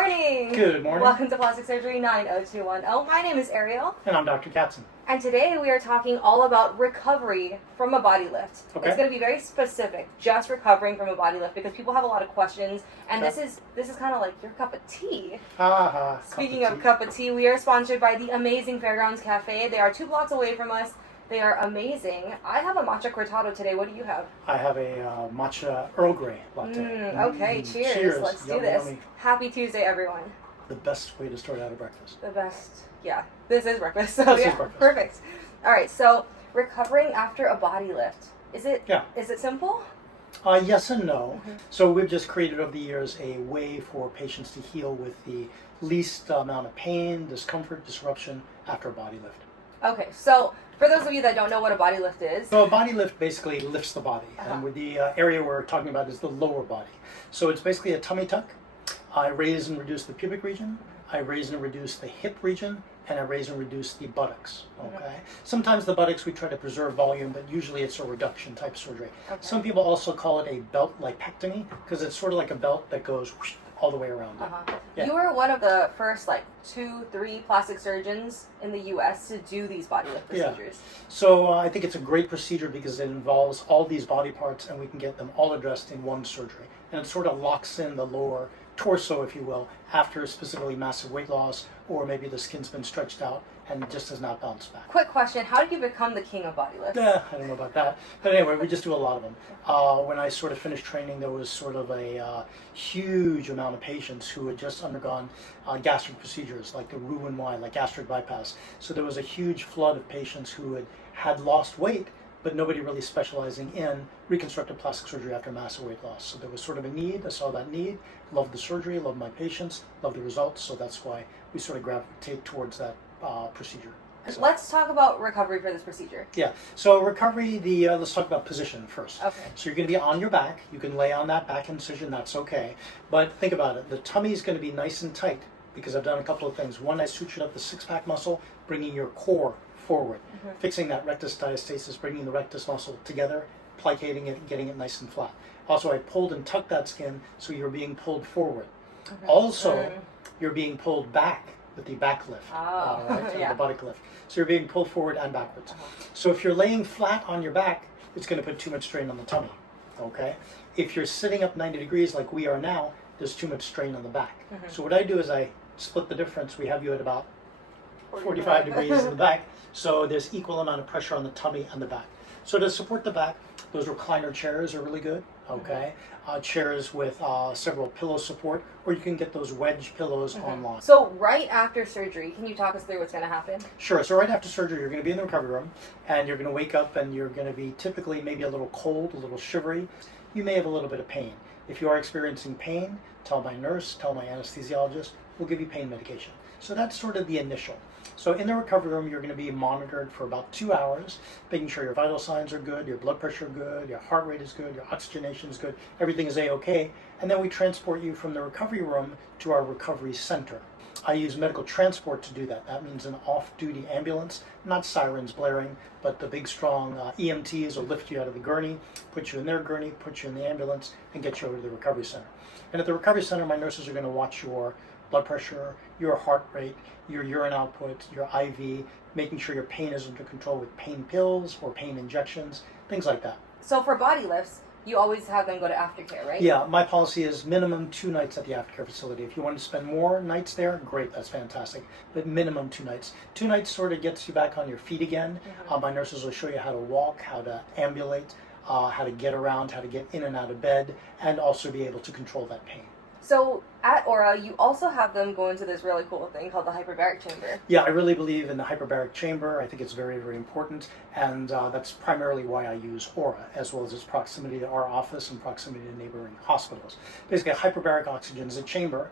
morning! Good morning. Welcome to Plastic Surgery 90210. My name is Ariel. And I'm Dr. Katzen. And today we are talking all about recovery from a body lift. Okay. It's going to be very specific, just recovering from a body lift, because people have a lot of questions, and Okay. this is kind of like your cup of tea. Speaking of cup of tea, we are sponsored by the amazing Fairgrounds Cafe. They are 2 blocks away from us. They are amazing. I have a matcha cortado today. What do you have? I have a matcha Earl Grey latte. Okay, cheers. Cheers. Let's do Yummy, this. yummy. Happy Tuesday, everyone. The best way to start out a breakfast. The best. Yeah, this is breakfast. So This is yeah, breakfast. perfect. All right, so recovering after a body lift. Is it simple? Yes and no. Mm-hmm. So we've just created over the years a way for patients to heal with the least amount of pain, discomfort, disruption after a body lift. Okay, so for those of you that don't know what a body lift is. So a body lift basically lifts the body, and with the area we're talking about is the lower body. So it's basically a tummy tuck. I raise and reduce the pubic region, I raise and reduce the hip region, and I raise and reduce the buttocks. Okay. Sometimes the buttocks we try to preserve volume, but usually it's a reduction type surgery. Okay. Some people also call it a belt lipectomy because it's sort of like a belt that goes whoosh, all the way around it. Yeah. You were one of the first 2-3 plastic surgeons in the U.S. to do these body lift procedures. So I think it's a great procedure because it involves all these body parts and we can get them all addressed in one surgery. And it sort of locks in the lower torso, if you will, after specifically massive weight loss, or maybe the skin's been stretched out and just has not bounced back. Quick question, how did you become the king of body lifts? I don't know about that. But anyway, we just do a lot of them. When I sort of finished training, there was sort of a huge amount of patients who had just undergone gastric procedures, like the Roux-en-Y, like gastric bypass. So there was a huge flood of patients who had lost weight, but nobody really specializing in reconstructive plastic surgery after massive weight loss. So there was sort of a need. I saw that need, loved the surgery, loved my patients, loved the results. So that's why we sort of gravitate towards that procedure. So. Let's talk about recovery for this procedure. Yeah. So recovery, let's talk about position first. Okay. So you're going to be on your back. You can lay on that back incision. That's okay. But think about it. The tummy is going to be nice and tight because I've done a couple of things. One, I sutured up the six-pack muscle, bringing your core forward, fixing that rectus diastasis, bringing the rectus muscle together, plicating it, and getting it nice and flat. Also, I pulled and tucked that skin so you're being pulled forward. Also, you're being pulled back with the back lift, the buttock lift. So you're being pulled forward and backwards. So if you're laying flat on your back, it's going to put too much strain on the tummy. Okay. If you're sitting up 90 degrees like we are now, there's too much strain on the back. So what I do is I split the difference. We have you at about 45 degrees in the back. So there's equal amount of pressure on the tummy and the back. So to support the back, those recliner chairs are really good. Okay. Chairs with several pillow support, or you can get those wedge pillows online. So right after surgery, can you talk us through what's going to happen? Sure. So right after surgery, you're going to be in the recovery room, and you're going to wake up, and you're going to be typically maybe a little cold, a little shivery. You may have a little bit of pain. If you are experiencing pain, tell my nurse, tell my anesthesiologist. We'll give you pain medication. So that's sort of the initial. So in the recovery room, you're going to be monitored for about 2 hours, making sure your vital signs are good, your blood pressure good, your heart rate is good, your oxygenation is good, everything is A-OK. And then we transport you from the recovery room to our recovery center. I use medical transport to do that. That means an off-duty ambulance, not sirens blaring, but the big, strong EMTs will lift you out of the gurney, put you in their gurney, put you in the ambulance, and get you over to the recovery center. And at the recovery center, my nurses are going to watch your blood pressure, your heart rate, your urine output, your IV, making sure your pain is under control with pain pills or pain injections, things like that. So for body lifts, you always have them go to Aftercare, right? Yeah, my policy is minimum 2 nights at the Aftercare facility. If you want to spend more nights there, great, that's fantastic. But minimum 2 nights. 2 nights sort of gets you back on your feet again. My nurses will show you how to walk, how to ambulate, how to get around, how to get in and out of bed, and also be able to control that pain. So at Aura, you also have them go into this really cool thing called the hyperbaric chamber. Yeah, I really believe in the hyperbaric chamber. I think it's very, very important, and that's primarily why I use Aura, as well as its proximity to our office and proximity to neighboring hospitals. Basically, hyperbaric oxygen is a chamber.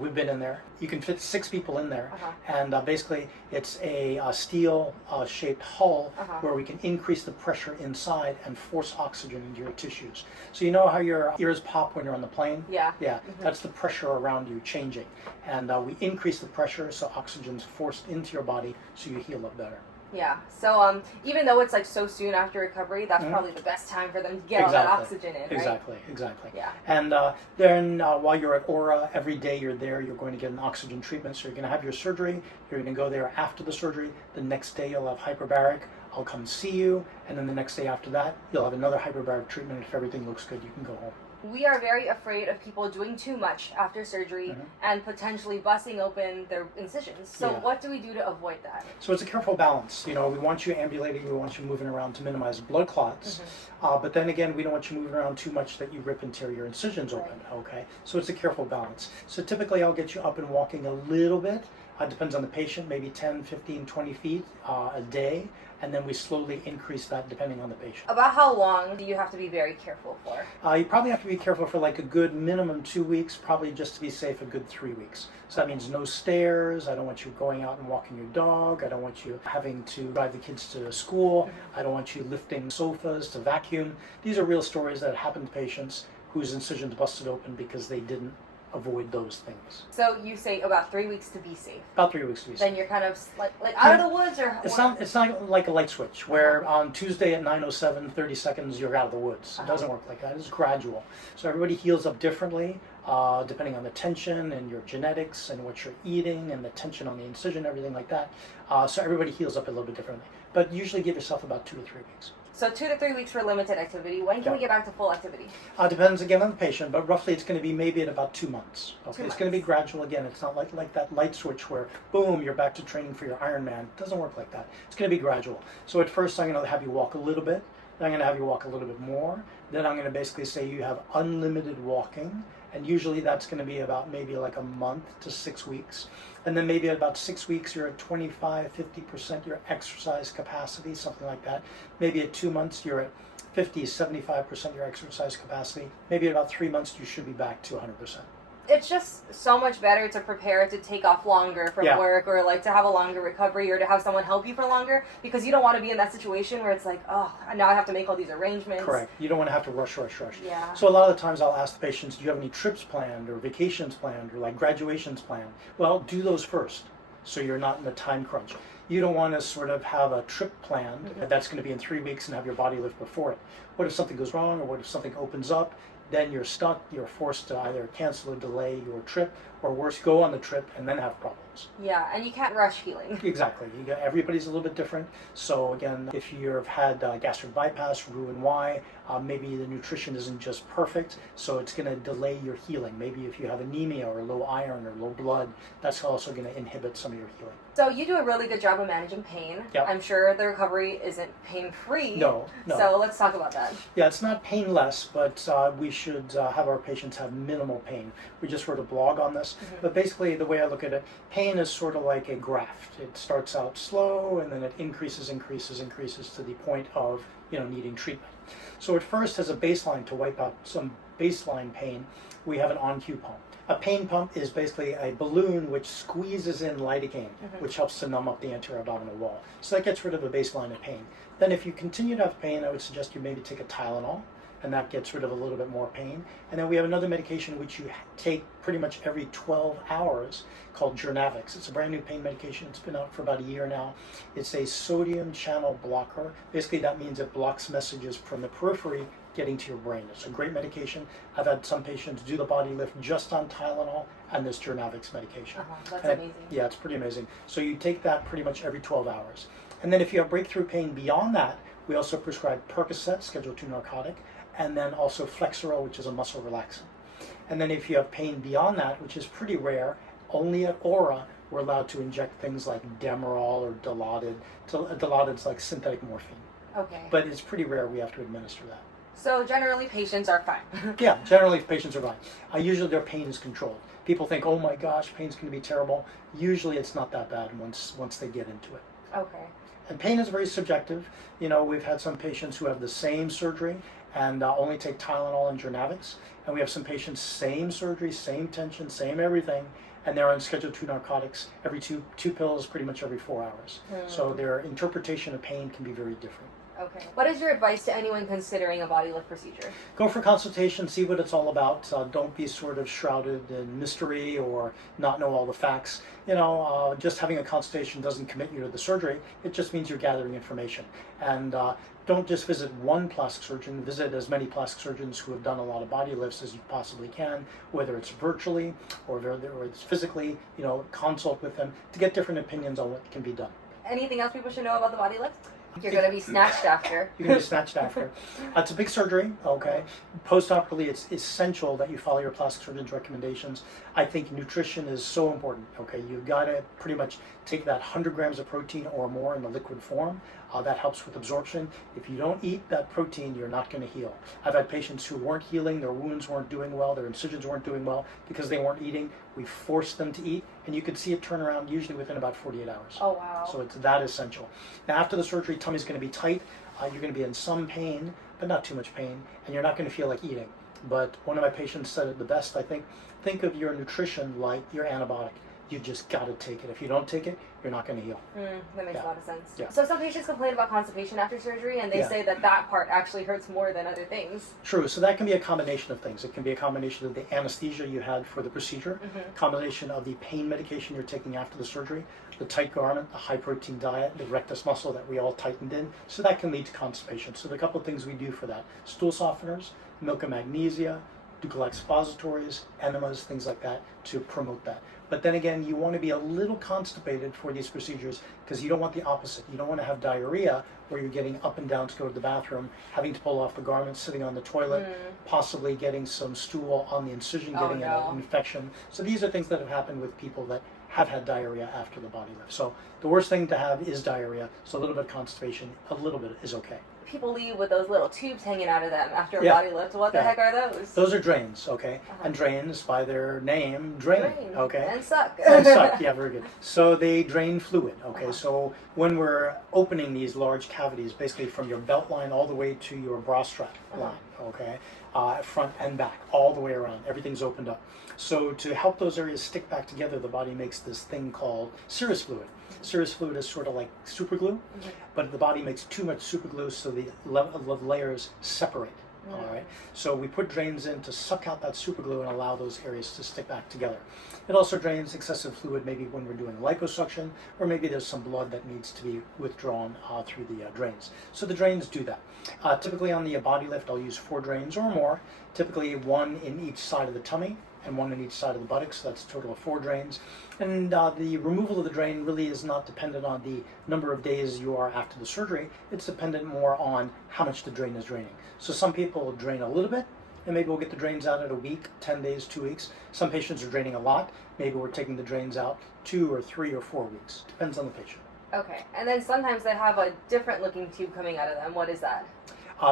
We've been in there. You can fit 6 people in there, and basically it's a steel-shaped hull where we can increase the pressure inside and force oxygen into your tissues. So you know how your ears pop when you're on the plane? Yeah. Yeah, that's the pressure around you changing. And we increase the pressure so oxygen's forced into your body so you heal up better. Yeah. So even though it's like so soon after recovery, that's probably the best time for them to get all that oxygen in, right? Exactly. Yeah. And then while you're at Aura, every day you're there, you're going to get an oxygen treatment. So you're going to have your surgery. You're going to go there after the surgery. The next day you'll have hyperbaric. I'll come see you. And then the next day after that, you'll have another hyperbaric treatment. If everything looks good, you can go home. We are very afraid of people doing too much after surgery and potentially busting open their incisions. So what do we do to avoid that? So it's a careful balance. We want you ambulating, we want you moving around to minimize blood clots. But then again, we don't want you moving around too much that you rip and tear your incisions open, okay? So it's a careful balance. So typically I'll get you up and walking a little bit. Depends on the patient, maybe 10, 15, 20 feet a day. And then we slowly increase that depending on the patient. About how long do you have to be very careful for? You probably have to be careful for like a good minimum 2 weeks, probably just to be safe a good 3 weeks. So that means no stairs. I don't want you going out and walking your dog. I don't want you having to drive the kids to school. I don't want you lifting sofas to vacuum. These are real stories that happen to patients whose incisions busted open because they didn't avoid those things. So you say about 3 weeks to be safe. About 3 weeks to be safe. Then you're kind of like out of the woods, or it's not like a light switch where on Tuesday at 9:07, 30 seconds you're out of the woods. It doesn't work like that. It's gradual. So everybody heals up differently, depending on the tension and your genetics and what you're eating and the tension on the incision, everything like that. So everybody heals up a little bit differently. But usually give yourself about 2 to 3 weeks. So 2 to 3 weeks for limited activity. When can we get back to full activity? Depends again on the patient, but roughly it's going to be maybe at about 2 months. Okay, it's going to be gradual again. It's not like that light switch where boom, you're back to training for your Ironman. It doesn't work like that. It's going to be gradual. So at first I'm going to have you walk a little bit. Then I'm going to have you walk a little bit more. Then I'm going to basically say you have unlimited walking. And usually that's going to be about maybe like a month to 6 weeks. And then maybe about 6 weeks, you're at 25, 50% your exercise capacity, something like that. Maybe at 2 months, you're at 50, 75% your exercise capacity. Maybe at about 3 months, you should be back to 100%. It's just so much better to prepare to take off longer from work, or like to have a longer recovery, or to have someone help you for longer, because you don't want to be in that situation where it's like, oh, now I have to make all these arrangements. Correct. You don't want to have to rush. Yeah. So a lot of the times I'll ask the patients, do you have any trips planned or vacations planned or like graduations planned? Well, do those first so you're not in a time crunch. You don't want to sort of have a trip planned that's going to be in 3 weeks and have your body lift before it. What if something goes wrong, or what if something opens up? Then you're stuck, you're forced to either cancel or delay your trip, or worse, go on the trip and then have problems. Yeah, and you can't rush healing. Exactly. Everybody's a little bit different. So again, if you've had gastric bypass, Roux-en-Y, maybe the nutrition isn't just perfect, so it's going to delay your healing. Maybe if you have anemia or low iron or low blood, that's also going to inhibit some of your healing. So you do a really good job of managing pain. Yep. I'm sure the recovery isn't pain-free. No. So let's talk about that. Yeah, it's not painless, but we should have our patients have minimal pain. We just wrote a blog on this. But basically, the way I look at it, pain is sort of like a graph. It starts out slow, and then it increases to the point of needing treatment. So at first, as a baseline to wipe out some baseline pain, we have an on-cue pump. A pain pump is basically a balloon which squeezes in lidocaine, which helps to numb up the anterior abdominal wall. So that gets rid of the baseline of pain. Then if you continue to have pain, I would suggest you maybe take a Tylenol, and that gets rid of a little bit more pain. And then we have another medication which you take pretty much every 12 hours called Journavx. It's a brand new pain medication. It's been out for about a year now. It's a sodium channel blocker. Basically that means it blocks messages from the periphery getting to your brain. It's a great medication. I've had some patients do the body lift just on Tylenol and this Journavx medication. That's amazing. Yeah, it's pretty amazing. So you take that pretty much every 12 hours. And then if you have breakthrough pain beyond that, we also prescribe Percocet, Schedule II narcotic, and then also Flexeril, which is a muscle relaxant. And then if you have pain beyond that, which is pretty rare, only at Aura, we're allowed to inject things like Demerol or Dilaudid. Dilaudid's like synthetic morphine. Okay. But it's pretty rare we have to administer that. So generally patients are fine. Yeah, generally patients are fine. Usually their pain is controlled. People think, oh my gosh, pain's going to be terrible. Usually it's not that bad once they get into it. Okay. And pain is very subjective. We've had some patients who have the same surgery and only take Tylenol and Journavx. And we have some patients, same surgery, same tension, same everything, and they're on Schedule II narcotics every two pills pretty much every 4 hours. So their interpretation of pain can be very different. Okay. What is your advice to anyone considering a body lift procedure? Go for consultation, see what it's all about. Don't be sort of shrouded in mystery or not know all the facts. Just having a consultation doesn't commit you to the surgery. It just means you're gathering information. And don't just visit one plastic surgeon. Visit as many plastic surgeons who have done a lot of body lifts as you possibly can, whether it's virtually or it's physically. Consult with them to get different opinions on what can be done. Anything else people should know about the body lift? You're going to be snatched after. You're going to be snatched after. It's a big surgery, okay? Post-operatively, it's essential that you follow your plastic surgeon's recommendations. I think nutrition is so important, okay? You've got to pretty much take that 100 grams of protein or more in the liquid form. That helps with absorption. If you don't eat that protein, you're not going to heal. I've had patients who weren't healing, their wounds weren't doing well, their incisions weren't doing well because they weren't eating. We forced them to eat, and you could see it turn around usually within about 48 hours. Oh, wow. So it's that essential. Now, after the surgery, tummy's going to be tight. You're going to be in some pain, but not too much pain, and you're not going to feel like eating. But one of my patients said it the best, I think. Think of your nutrition like your antibiotic. You just got to take it. If you don't take it, you're not going to heal. That makes a lot of sense. Yeah. So some patients complain about constipation after surgery, and they say that part actually hurts more than other things. True. So that can be a combination of things. It can be a combination of the anesthesia you had for the procedure, combination of the pain medication you're taking after the surgery, the tight garment, the high protein diet, the rectus muscle that we all tightened in. So that can lead to constipation. So there are a couple of things we do for that. Stool softeners, milk of magnesia, Dulcolax suppositories, enemas, things like that to promote that. But then again, you want to be a little constipated for these procedures because you don't want the opposite. You don't want to have diarrhea where you're getting up and down to go to the bathroom, having to pull off the garment, sitting on the toilet, possibly getting some stool on the incision, getting an infection. So these are things that have happened with people that have had diarrhea after the body lift. So the worst thing to have is diarrhea. So a little bit of constipation, a little bit is okay. People leave with those little tubes hanging out of them after a body lift. What the heck are those? Those are drains, okay? And drains, by their name, drain. Okay? And suck. And suck, yeah, very good. So they drain fluid, okay? So when we're opening these large cavities, basically from your belt line all the way to your bra strap line, okay? Front and back, all the way around, everything's opened up. So to help those areas stick back together, the body makes this thing called serous fluid. Serous fluid is sort of like super glue, but the body makes too much super glue, so the level of layers separate. All right. So we put drains in to suck out that super glue and allow those areas to stick back together. It also drains excessive fluid, maybe when we're doing liposuction, or maybe there's some blood that needs to be withdrawn through the drains. So the drains do that. Typically on the body lift, I'll use 4 drains or more. Typically 1 in each side of the tummy and 1 in each side of the buttocks. So that's a total of 4 drains. And the removal of the drain really is not dependent on the number of days you are after the surgery. It's dependent more on how much the drain is draining. So some people drain a little bit, and maybe we'll get the drains out in a week, 10 days, 2 weeks. Some patients are draining a lot. Maybe we're taking the drains out 2 or 3 or 4 weeks. Depends on the patient. Okay. And then sometimes they have a different looking tube coming out of them. What is that?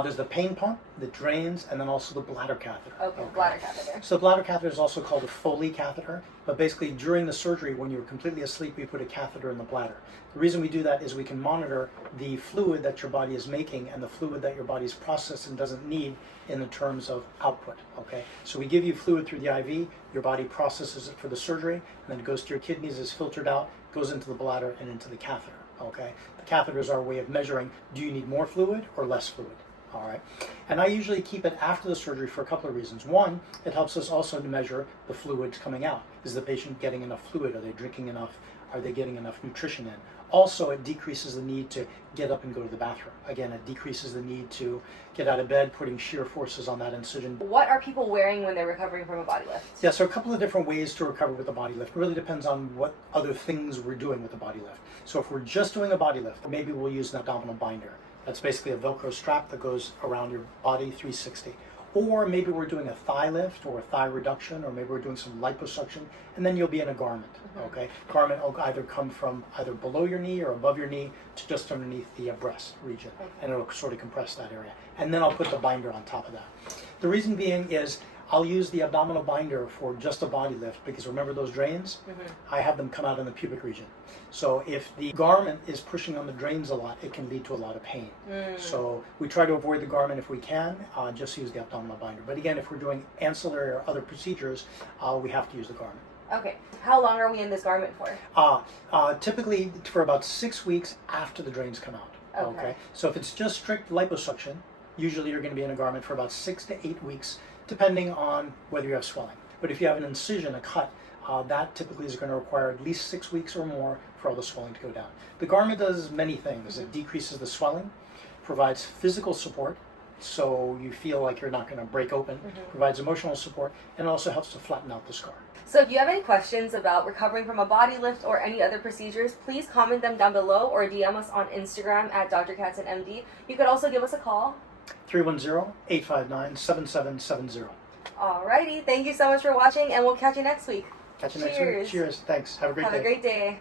There's the pain pump, the drains, and then also the bladder catheter. Okay, bladder catheter. So the bladder catheter is also called a Foley catheter, but basically during the surgery, when you're completely asleep, we put a catheter in the bladder. The reason we do that is we can monitor the fluid that your body is making and the fluid that your body's processing doesn't need in the terms of output, okay? So we give you fluid through the IV, your body processes it for the surgery, and then it goes to your kidneys, is filtered out, goes into the bladder and into the catheter, okay? The catheter is our way of measuring, do you need more fluid or less fluid? All right, and I usually keep it after the surgery for a couple of reasons. One, it helps us also to measure the fluids coming out. Is the patient getting enough fluid? Are they drinking enough? Are they getting enough nutrition in? Also, it decreases the need to get up and go to the bathroom. Again, it decreases the need to get out of bed, putting shear forces on that incision. What are people wearing when they're recovering from a body lift? Yeah, so a couple of different ways to recover with a body lift. It really depends on what other things we're doing with the body lift. So if we're just doing a body lift, maybe we'll use an abdominal binder. That's basically a Velcro strap that goes around your body 360. Or maybe we're doing a thigh lift or a thigh reduction, or maybe we're doing some liposuction, and then you'll be in a garment, okay? Garment will either come from either below your knee or above your knee to just underneath the breast region, and it'll sort of compress that area. And then I'll put the binder on top of that. The reason being is I'll use the abdominal binder for just a body lift because remember those drains? I have them come out in the pubic region. So if the garment is pushing on the drains a lot, it can lead to a lot of pain. So we try to avoid the garment if we can, just use the abdominal binder. But again, if we're doing ancillary or other procedures, we have to use the garment. Okay. How long are we in this garment for? Typically for about 6 weeks after the drains come out. Okay. So if it's just strict liposuction, usually you're going to be in a garment for about 6 to 8 weeks, depending on whether you have swelling. But if you have an incision, a cut, that typically is going to require at least 6 weeks or more for all the swelling to go down. The garment does many things. It decreases the swelling, provides physical support, so you feel like you're not going to break open, provides emotional support, and also helps to flatten out the scar. So if you have any questions about recovering from a body lift or any other procedures, please comment them down below or DM us on Instagram at Dr. Katzen MD. You could also give us a call. 310-859-7770. Alrighty, thank you so much for watching, and we'll catch you next week. Catch you next week. Cheers. Thanks. Have a great day. Have a great day.